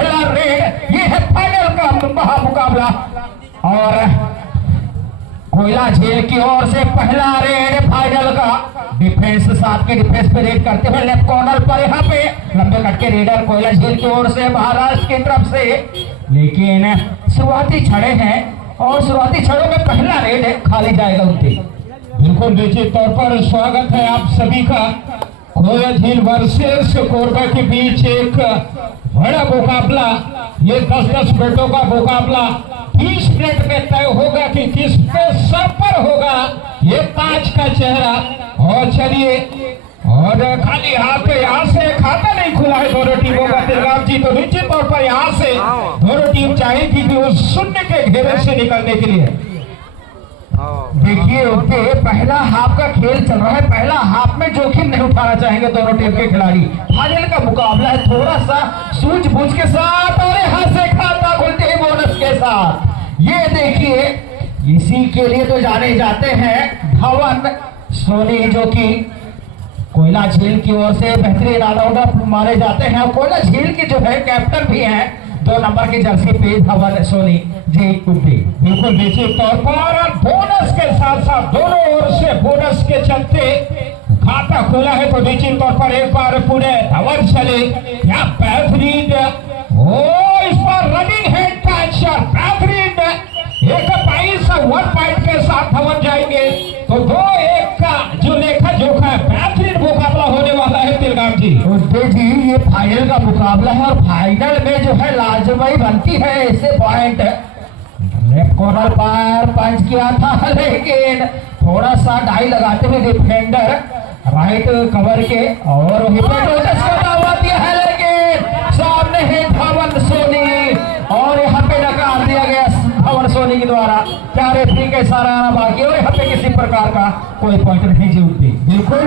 पहला रेड, ये है फाइनल का मुकाबला। और कोयला झील की ओर से पहला रेड फाइनल का। डिफेंस साथ के डिफेंस पे रेड करते हुए लेफ्ट कॉर्नर पर यहाँ पे लंबे कट के रेडर कोयला झील की ओर से महाराष्ट्र की तरफ से, लेकिन शुरुआती छड़े हैं और शुरुआती छड़ों में पहला रेड खाली जाएगा उनके। बिल्कुल निश्चित तौर पर स्वागत है आप सभी का। कोयला झील वर्सेस कोरबा के बीच एक बड़ा मुकाबला, ये 10-10 मिनटों का मुकाबला 30 मिनट में तय होगा कि किस पे सर पर होगा ये ताज का चेहरा। और चलिए, और खाली हाथ यहाँ से खाता नहीं खुला है दोनों टीमों का तिलगाम जी, तो निश्चित तौर पर यहाँ से दोनों टीम चाहेगी कि उस शून्य के घेरे से निकलने के लिए। देखिए पहला हाफ का खेल चल रहा है, पहला हाफ में जोखिम नहीं उठाना चाहेंगे दोनों टीम के खिलाड़ी। फाइनल का मुकाबला है, थोड़ा सा सूझबूझ के साथ और यहाँ से खाता खुलते ही बोनस के साथ। ये देखिए, इसी के लिए तो जाने जाते हैं धवन सोनी, जो कि कोयला झील की ओर से बेहतरीन ऑलराउंडर माने जाते हैं। और कोयला झील की जो है कैप्टन भी है 2 नंबर की जर्सी पे धवन सोनी जी उड्डी। बिल्कुल निश्चित तौर पर बोनस के साथ साथ दोनों ओर से बोनस के चलते खाता खुला है, तो निश्चित तौर पर एक बार पूरे धवन चले या बेहतरीन इस पर रनिंग हेड टच, बेहतरीन एक 22 पॉइंट के साथ धवन जाएंगे, तो 2-1 का जो लेखा जोखा है बेहतरीन मुकाबला होने वाला है तिलगाम जी। जी ये फाइनल का मुकाबला है और फाइनल में जो है लाजवाब बनती है ऐसे पॉइंट। लेफ्ट कॉर्नर पर पंच किया था, लेकिन थोड़ा सा डाई लगाते हुए डिफेंडर राइट कवर के और वहीं पे नोटिस का दावा दिया है, लेकिन सामने है धवन सोनी और यहाँ पे नकार दिया गया धवन सोनी के द्वारा। क्या रेफरी का इशारा आना बाकी और यहाँ पे किसी प्रकार का कोई पॉइंट नहीं जीतती। बिल्कुल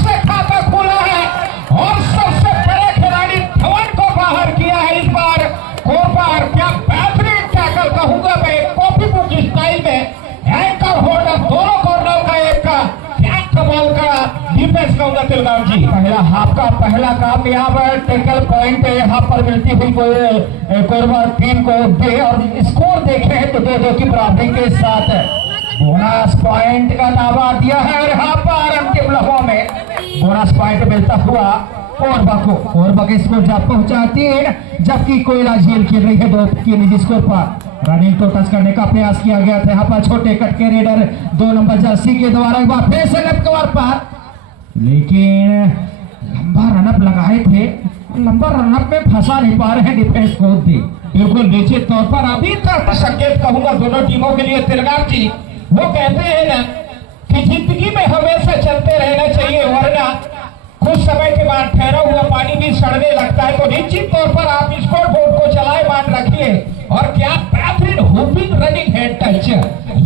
से खाता खुला है और सबसे बड़े खिलाड़ी धवन को बाहर किया है इस बार कोरबा। क्या बेहतरीन टैकल कहूंगा मैं, कॉपी बुक स्टाइल में एंकर होल्डर दोनों कॉर्नर का एक क्या कमाल का डिफेंस कहूंगा तिलगाम जी। पहला हाफ का पहला काम यहाँ पर टैकल पॉइंट यहाँ पर मिलती हुई कोरबा टीम को दे, और स्कोर देखे हैं तो 2-2 की बराबरी के साथ बोनस पॉइंट का दावा दिया है। और यहाँ पर अंतिम लम्हों में बोनस पॉइंट मिलता हुआ कोरबा के स्कोर जब पहुंचाती है, जबकि कोयला झील खेल रही है 2 की निजी स्कोर पर। रनिंग को टच करने का प्रयास किया गया था यहाँ पर छोटे कट के रेडर 2 नंबर जर्सी के द्वारा एक बार फिर से लेफ्ट कवर पर, लेकिन लंबा रनअप लगाए थे, लंबा रनअप में फंसा नहीं पा रहे हैं डिफेंस को भी। बिल्कुल निश्चित तौर पर अभी तक संकेत कहूंगा दोनों टीमों के लिए तिलगाम जी। वो कहते हैं ना कि जिंदगी में हमेशा चलते रहना चाहिए, वरना कुछ समय के बाद ठहरा हुआ पानी भी सड़ने लगता है। तो निश्चित तौर पर आप स्कोर बोर्ड को चलाए मान रखिए। और क्या बेहतरीन हुपिंग रनिंग हेड टच,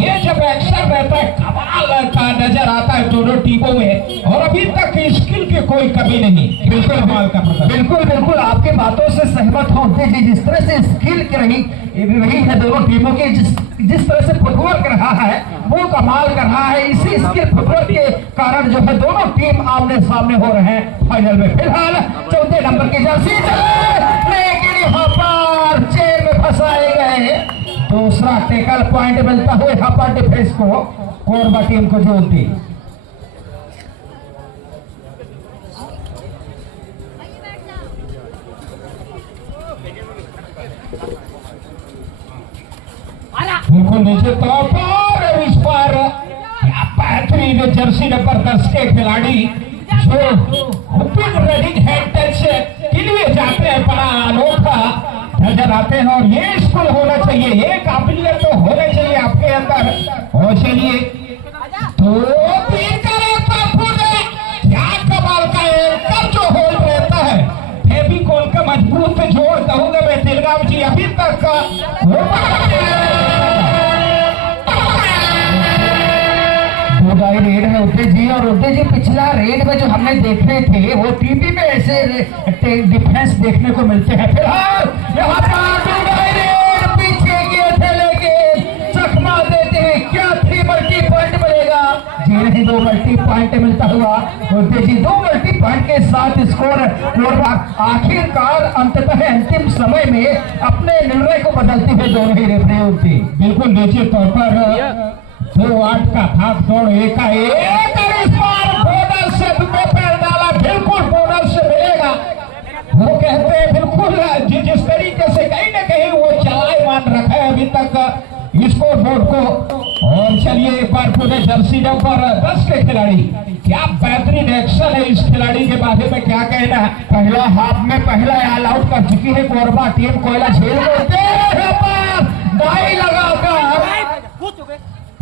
ये जब एक्शन रहता है कमाल का नजर आता है दोनों टीमों में, और अभी तक स्किल की कोई कमी नहीं। बिल्कुल कमाल का बिल्कुल आपके बातों से सहमत होते जी। जिस तरह से स्किल की रही है दोनों टीमों के, जिस तरह से फुटवर्क रहा है वो कमाल कर रहा है। इसी स्किल फुटवर्क के कारण जो है दोनों टीम आमने सामने हो रहे हैं फाइनल में। फिलहाल 14 नंबर की जर्सी लेकिन यहाँ पर चेन में फंसाए गए। दूसरा टेकल पॉइंट मिलता हुआ यहाँ पर डिफेंस को कोरबा टीम को जोड़ दी। बिल्कुल निश्चित तौर पर इस पर बेहतरीन जर्सी नंबर 10 के खिलाड़ी जो हुपिंग रनिंग हेड टच के लिए जाते हैं, बड़ा अनोखा नजर आते हैं। और ये स्किल होना चाहिए, ये काबिलियत तो होना चाहिए आपके अंदर। और चलिए तो क्या कमाल का एंकर जो होल रहता है, फेविकोल का मजबूत जोड़ कहूंगा मैं तिलगाम जी। अभी तक रेड है उदय जी, और उदय जी पिछला रेड में जो हमने देखे थे वो टीवी में ऐसे डिफेंस देखने को मिलते हैं। फिलहाल यहाँ पर रेड पीछे गए थे, लेकिन चकमा देते हैं। क्या 3 मल्टी पॉइंट मिलेगा जी? नहीं, 2 मल्टी पॉइंट मिलता हुआ उद्दे जी 2 मल्टी पॉइंट के साथ स्कोर कोरबा आखिरकार अंततः अंतिम समय में अपने निर्णय को बदलते हुए दोनों ही रेफरी उद्दे। बिल्कुल निश्चित तौर पर 2-8 का भाग दौड़ एकाएक और इस बार बोनस से दुबे पैर डाला, बिल्कुल बोनस से मिलेगा। वो कहते हैं बिल्कुल जिस तरीके से कहीं न कहीं वो चलायमान रखा है अभी तक स्कोर बोर्ड को। और चलिए एक बार पूरे जर्सी नंबर 10 के खिलाड़ी, क्या बेहतरीन एक्शन है इस खिलाड़ी के बारे में क्या कहना है। पहला हाफ में पहला ऑल आउट कर चुकी है कोरबा टीम। कोयला झील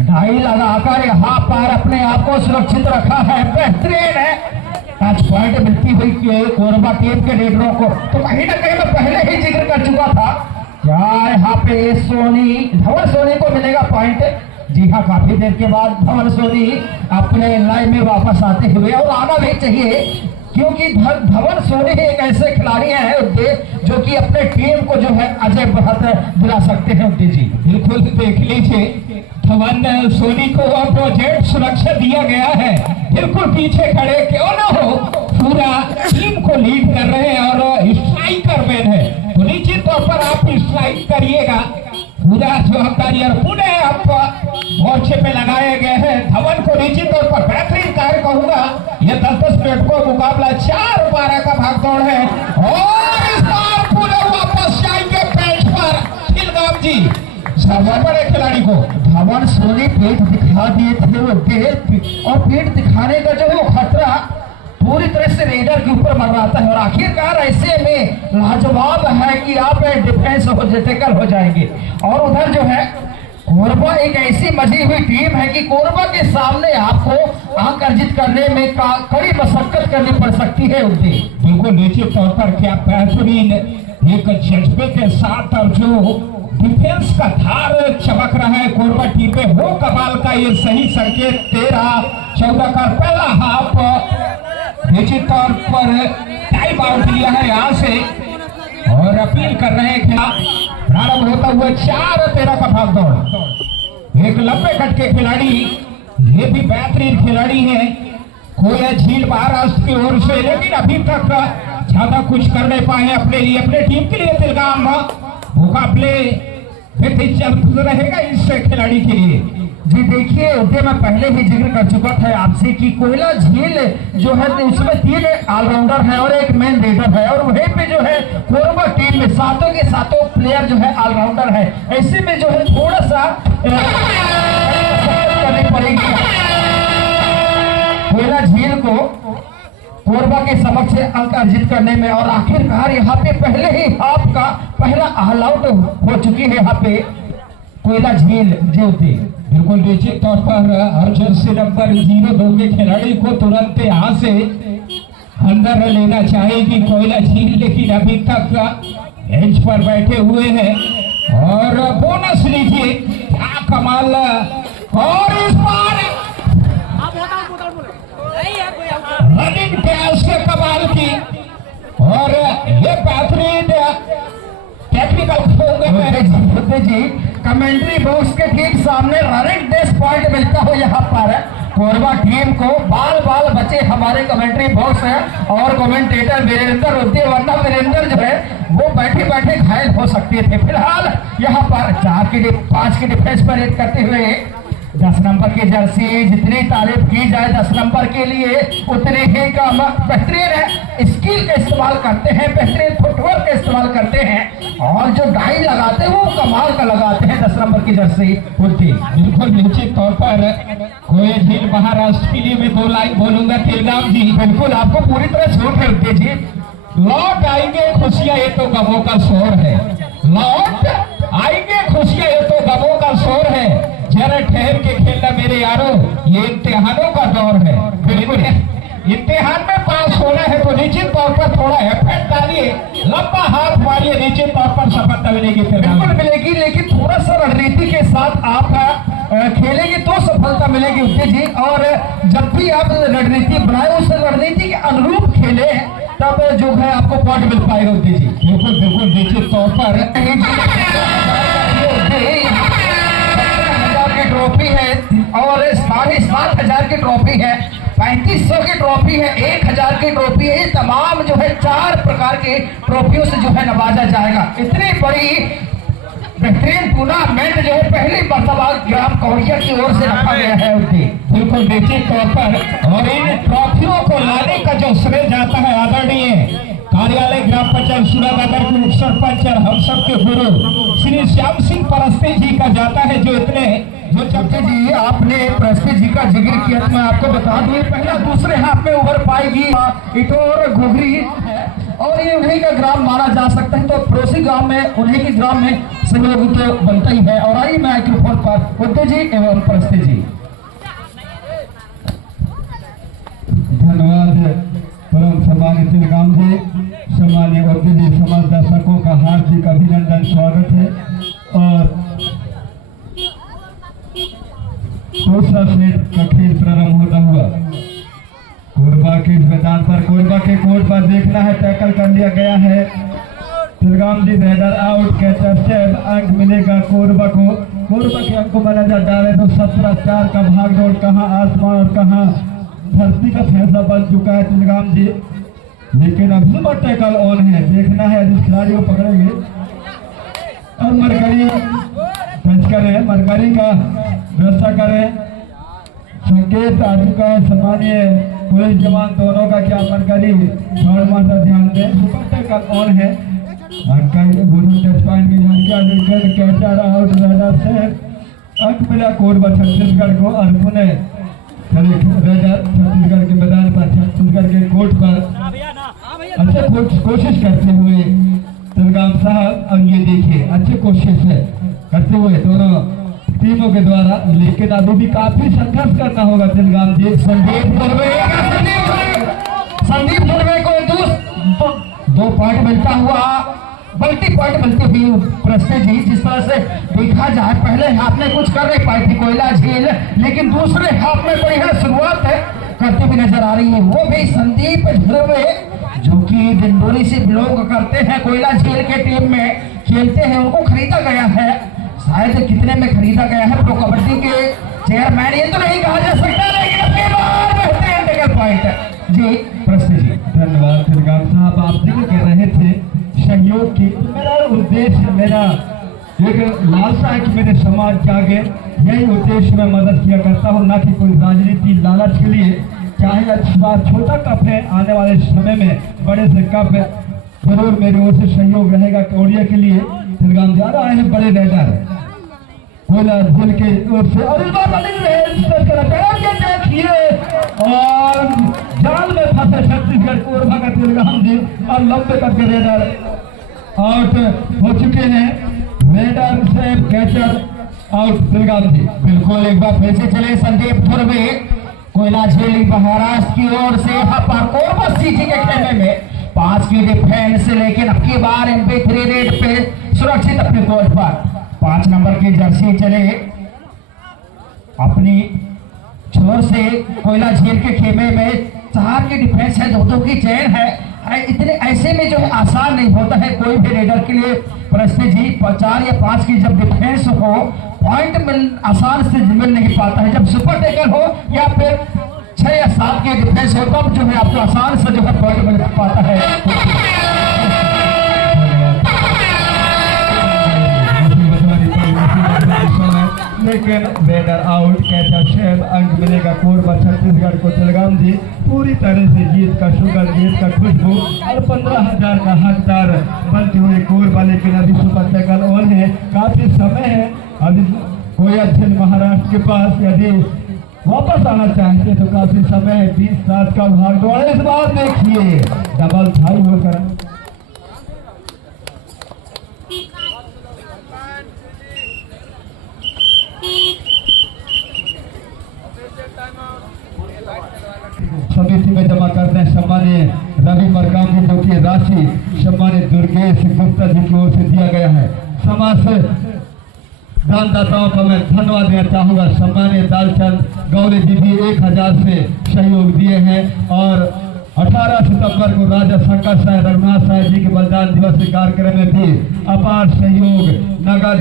ढाई लगाकर यहाँ पर अपने आप को सुरक्षित रखा है, बेहतरीन है। टच पॉइंट मिलती हुई कोरबा टीम के लीडरों को। तो कहीं ना कहीं मैं पहले ही जिक्र कर चुका था, क्या यहाँ पे धवन सोनी को मिलेगा पॉइंट। जी हाँ, काफी देर के बाद धवन सोनी अपने लाइन में वापस आते हुए, और आना भी चाहिए क्योंकि धवन सोनी एक ऐसे खिलाड़ी हैं उद्दे जो कि अपने टीम को जो है अजय बढ़त दिला सकते हैं उद्दे जी। बिल्कुल देख लीजिए, धवन सोनी को प्रोजेक्ट सुरक्षा दिया गया है, बिल्कुल पीछे खड़े क्यों ना हो, पूरा टीम को लीड कर रहे हैं और स्ट्राइकर मैन है, तो निश्चित तौर पर आप स्ट्राइक करिएगा। पूरा जवाबदारी और पुनः आप मोर्चे पे लगाए गए हैं। धवन को निश्चित तौर पर बेहतरीन कार्य कहूंगा। यह 10-10 मिनट को मुकाबला 4-12 का भागदौड़ है और इस बार पूरे वापस जाएंगे बेंच पर खिलगाम जी। सबसे बड़े खिलाड़ी को धवन सोनी पेट दिखा दिए थे वो और पेट दिखाने का जो वो खतरा पूरी तरह से रेडर के ऊपर मंडराता है। और आखिरकार ऐसे में लाजवाब है कि आप डिफेंस हो टेकल हो जाएंगे। और उधर जो है कोरबा एक ऐसी मजी हुई टीम है कि कोरबा के सामने आपको अंक अर्जित करने में कड़ी मशक्कत करनी पड़ सकती है उनकी। बिल्कुल निश्चित तौर पर क्या बेहतरीन एक जज्बे के साथ और जो डिफेंस का धार चमक रहा है कोरबा टीम पे, वो कमाल का ये सही संकेत 13-14 का पहला हाफ निश्चित तौर पर टाइम आउट लिया है यहाँ से और अपील कर रहे हैं कि प्रारंभ होता हुआ 4-13 का भागदौड़। एक लंबे कट के खिलाड़ी, ये भी बेहतरीन खिलाड़ी है कोयला झील महाराष्ट्र की ओर से, लेकिन अभी तक ज्यादा कुछ कर नहीं पाए अपने लिए, अपने टीम के लिए। तिलगाम मुकाबले चल रहेगा इस खिलाड़ी के लिए। जी देखिए, उद्दे मैं पहले ही जिक्र कर चुका था आपसे कि कोयला झील जो है उसमें 3 ऑलराउंडर है और एक मेन रेडर है, और वहीं पे जो है कोरबा टीम में सातों के सातों प्लेयर जो है ऑलराउंडर है। ऐसे में जो है थोड़ा सा करनी पड़ेगी कोयला झील को कोरबा के समक्ष अंक अर्जित करने में। और आखिरकार यहाँ पे पहले ही आपका पहला ऑल आउट हो चुकी है यहाँ पे कोयला झील ज्योति। बिल्कुल निश्चित तौर पर हर जर्सी नंबर 02 के खिलाड़ी को तुरंत यहाँ से अंदर लेना चाहेगी कोयला झील, लेकिन अभी तक बेंच पर बैठे हुए हैं। और बोनस लीजिए, क्या कमाल। और इस बार रनिंग कैच से कमाल की, और ये बेहतरीन टेक्निकल जी कमेंट्री बॉक्स के ठीक सामने रनिंग डेस पॉइंट मिलता हो यहाँ पर कोरबा टीम को। बाल बाल बचे हमारे कमेंट्री बॉक्स है और कमेंटेटर वीरेंद्र उद्दे, वरना वीरेंद्र जो है वो बैठे बैठे घायल हो सकते थे। फिलहाल यहाँ पर 5 की डिफेंस पर रेड करते हुए 10 नंबर की जर्सी, जितनी तारीफ की जाए 10 नंबर के लिए उतनी ही कम। बेहतरीन है, स्किल का इस्तेमाल करते हैं, बेहतरीन फुटवर्क का इस्तेमाल करते हैं और जो डाई लगाते हैं वो कमाल का लगाते हैं 10 नंबर की जर्सी उल्टी। बिल्कुल निश्चित तौर पर कोयला झील महाराष्ट्र के लिए मैं 2 लाइन बोलूंगा तिलगाम जी। बिल्कुल आपको पूरी तरह छूट है उल्टी जी। लौट आएंगे खुशियां, ये तो गमों का शोर है। लौट आएंगे खुशियां, ये तो गमों का शोर है। जरा ठहर के खेलना मेरे यारों, ये इम्तिहानों का दौर है। बिल्कुल इम्तिहान में पास होना है तो निश्चित तौर पर थोड़ा एफर्ट डालिए, लंबा हाथ मारिए, निश्चित तौर पर सफलता मिलेगी। बिल्कुल मिलेगी, लेकिन थोड़ा सा रणनीति के साथ आप खेलेंगे तो सफलता मिलेगी उद्दे जी। और जब भी आप रणनीति बनाए उस रणनीति के अनुरूप खेले तब जो है आपको पॉइंट मिल पाएगा उद्दे जी। बिल्कुल बिल्कुल निश्चित तौर पर ट्रॉफी है और 7,500 की ट्रॉफी है। 3500 की ट्रॉफी है, 1000 की ट्रॉफी है। ये तमाम जो है 4 प्रकार की ट्रॉफियों से जो है नवाजा जाएगा। इतनी बड़ी बेहतरीन टूर्नामेंट जो है पहली मरतबा ग्राम कौड़िया की ओर से रखा गया है। बिल्कुल निश्चित तौर पर और इन ट्रॉफियों को लाने का जो श्रेय जाता है आदरणीय कार्यालय ग्राम पंचायत सूरादागर के उप सरपंच और हम सब के गुरु श्री श्याम सिंह परस्ते जी का जाता है, जो इतने जो चौथे जी आपने परस्ते जी का जिक्र किया, तो मैं आपको बता दूं पहला दूसरे हाथ में उभर पाएगी इटोर घुघरी और ये उन्हीं का ग्राम माना जा सकता है। तो पड़ोसी गांव में उन्हीं के ग्राम में सहयोग तो बनता ही है। और आइए माइक्रोफोन पर उद्दे जी एवं परस्ते जी। धन्यवाद परम सम्मानित श्रीराम जी, सम्मानित उद्दे जी, समस्त दर्शकों का हार्दिक अभिनंदन स्वागत है। और दूसरा सेट का खेल प्रारंभ होता हुआ कोरबा के इस मैदान पर, कोरबा के कोर्ट पर देखना है, टैकल कर लिया गया है। Shriram ji raider out, catcher save, अंक मिलेगा कोरबा को। कोरबा के अंक को मैनेजर डाले तो 17-4 का भागदौड़, कहाँ आसमान और कहाँ धरती का फैसला बन चुका है श्रीराम जी। लेकिन अब सुपर टैकल ऑन है, देखना है जिस खिलाड़ी को पकड़ेंगे। और मरकरी टच करें, मरकरी का व्यवस्था करें, संकेत आ चुका है। सम्मानीय पुलिस जवान दोनों का क्या मरकरी थोड़ा मात्रा ध्यान दें, सुपर टैकल ऑन है। पॉइंट की जानकारी कैचर आउट, रेडर से अंक मिला कोरबा छत्तीसगढ़ को। और पुणे रेडर छत्तीसगढ़ के मैदान पर, छत्तीसगढ़ के कोर्ट पर अच्छे कोशिश करते हुए श्रीराम साहब। और ये देखिए अच्छे कोशिश है करते हुए दोनों टीमों के द्वारा, लेकिन अभी भी काफी संघर्ष करना होगा श्रीराम जी। संदीप धुर्वे को 2 पॉइंट मिलता हुआ, मल्टी पॉइंट मिलती हुई परस्ते जी। जिस तरह से देखा जाए पहले हाथ में कुछ कर नहीं पाई थी कोयला झील, लेकिन दूसरे हाथ में बढ़िया शुरुआत करती हुई नजर आ रही है। वो भी संदीप ध्रुवे जो कि डिंडोरी से बिलोंग करते हैं, कोयला झील के टीम में खेलते हैं। उनको खरीदा गया है, शायद कितने में खरीदा गया है प्रो कबड्डी के चेयरमैन ये तो नहीं कहा जा सकता, लेकिन अपनी बार बेहतरीन टैकल पॉइंट जी परस्ते जी। धन्यवाद श्रीराम साहब, आप जिक्र कर रहे थे सहयोग की। मेरा उद्देश्य, मेरा एक लालसा है कि मेरे समाज के आगे यही उद्देश्य मैं मदद किया करता हूँ, ना कि कोई राजनीति लालच के लिए। चाहे अच्छी बात, छोटा कप है, आने वाले समय में बड़े से कप जरूर मेरी ओर से सहयोग रहेगा कौड़िया के लिए। श्रीराम जी आ रहे हैं बड़े रेडर कोयला झील के ओर से, और इस बार देखिए और जाल में फंसे छत्तीसगढ़ कोरबा का श्रीराम जी। और लंबे करके रेडर आउट हो चुके हैं। रेडर से कैचर आउट श्रीराम जी। बिल्कुल एक बार फिर से चले संदीप धुर्वे कोयला झील महाराष्ट्र की ओर से कोरबा सिटी के खेमे में 5 की डिफेंस, लेकिन अब की बार MP3 रेड पे सुरक्षित अपने कोर्ट पर 5 नंबर की जर्सी चले अपनी छोर से कोयला झील के खेमे में 4 की डिफेंस है, 2-2 की चेन है। इतने ऐसे में जो है आसान नहीं होता है कोई भी रेडर के लिए परस्ते जी। 4 या 5 की जब डिफेंस हो, पॉइंट मिल आसान से मिल नहीं पाता है। जब सुपर टैकल हो या फिर 6 या 7 की डिफेंस हो, तब जो है आपको आसान से जो है पॉइंट मिल पाता है। लेकिन रेडर आउट, कैचर सेव, अंक मिलेगा कोरबा छत्तीसगढ़ को। श्रीराम जी पूरी तरह से जीत का शुगर, जीत का खुशबू और 15,000 का हकदार बनते हुए कोरबा। लेकिन अभी सुपर टैकल ऑन है, काफी समय है अभी। कोई अच्छे महाराष्ट्र के पास यदि वापस आना चाहते तो काफी समय है। 20-7 का भागदौड़ इस बार देखिए डबल थाई होकर समिति में जमा करते हैं। सम्मानीय रवि मरकाम जी जो की राशि सम्मानित दुर्गेश गुप्ता जी की ओर से दिया गया है। समाज से दानदाताओं का मैं धन्यवाद देना चाहूँगा। सम्मानीय दालचंद गौरी जी भी 1000 से सहयोग दिए हैं। और 18 सितंबर को राजा शंकर साहब रघुनाथ साहब जी के बलिदान दिवस के कार्यक्रम में भी अपार सहयोग नगद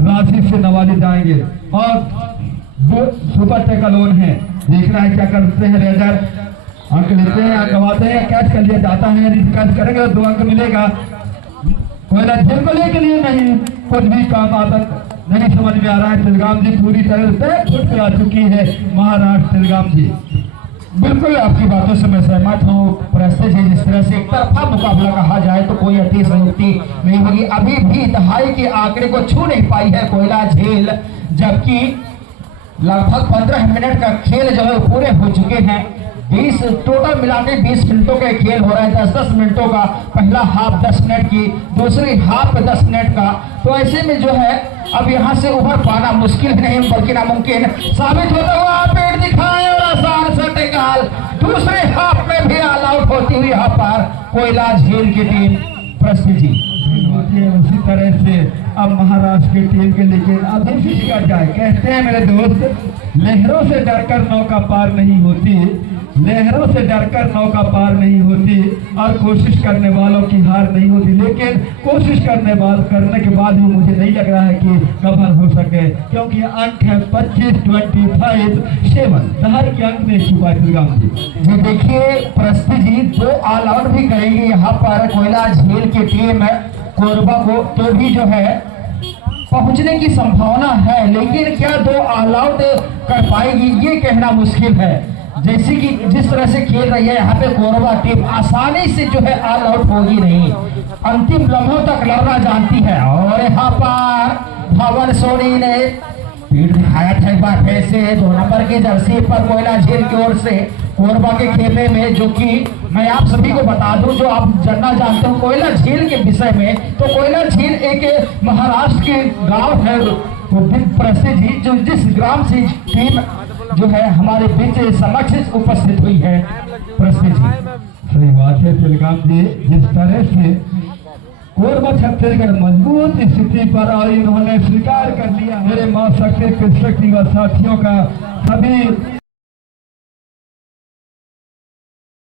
राशि से नवाजे जाएंगे। और सुपर टैकल ऑन है, देखना है क्या करते हैं रेडर, अंक लेते हैं या गवाते हैं या कैच कर लिया जाता है। यदि कैच करेंगे तो 2 अंक मिलेगा। कोयला झील को लेके लिए नहीं कुछ भी काम आता नहीं समझ में आ रहा है। तिलगाम जी पूरी तरह से फुट पे आ चुकी है महाराष्ट्र तिलगाम जी। बिल्कुल आपकी बातों से मैं सहमत हूँ। प्रस्ते जी जिस तरह से एक तरफा मुकाबला कहा जाए तो कोई अतिशयोक्ति नहीं होगी। अभी भी दहाई के आंकड़े को छू नहीं पाई है कोयला झील, जबकि लगभग 15 मिनट का खेल जो है पूरे हो चुके हैं। 20 टोटल मिलाकर 20 मिनटों का खेल हो रहा है। 10-10 मिनटों का पहला हाफ 10 मिनट की, दूसरी हाफ 10 मिनट का। तो ऐसे में जो है अब यहाँ से उभर पाना मुश्किल नहीं बल्कि नामुमकिन साबित होता हुआ पेट दिखाए और आसान सा टेकाल दूसरे हाफ में भी ऑल आउट होती हुई यहाँ पर कोयला झील की टीम। प्रस्ती जी उसी तरह से अब महाराष्ट्र की टीम के लेकिन अभी भी कर जाए। कहते हैं मेरे दोस्त, लहरों से डरकर नौका पार नहीं होती, लहरों से डरकर नौका पार नहीं होती और कोशिश करने वालों की हार नहीं होती। लेकिन कोशिश करने के बाद भी मुझे नहीं लग रहा है कि कवर हो सके, क्योंकि अंक है 25-25-7 दहाई के अंक में चुका तिलगाम जी। देखिए प्रस्ती जी 2 ऑल आउट भी करेंगे यहाँ पर कोयला झील की टीम कोरबा को, तो भी जो है पहुंचने की संभावना है। लेकिन क्या 2 ऑल आउट कर पाएगी ये कहना मुश्किल है। जैसे कि जिस तरह से खेल रही है यहाँ पे कोरबा टीम आसानी से जो है ऑल आउट होगी नहीं, अंतिम लम्हों तक लड़ना जानती है। और यहाँ पर भवन सोनी ने पीठ दिखाया था एक बार फिर से 2 नंबर की जर्सी पर कोयला झील की ओर से कोरबा के खेमे में, जो कि मैं आप सभी को बता दूं जो आप जानना जानते हो कोयला झील के विषय में, तो कोयला झील एक महाराष्ट्र के गांव है। तो प्रस्ती जी जो जिस ग्राम से टीम जो है हमारे बीच समक्ष उपस्थित हुई है। प्रस्ती जी सही बात है तिलगाम जी, जिस तरह से कोरबा छत्तीसगढ़ मजबूत स्थिति पर और इन्होंने स्वीकार कर लिया मेरे मां शक्ति कृषक युवा साथियों का सभी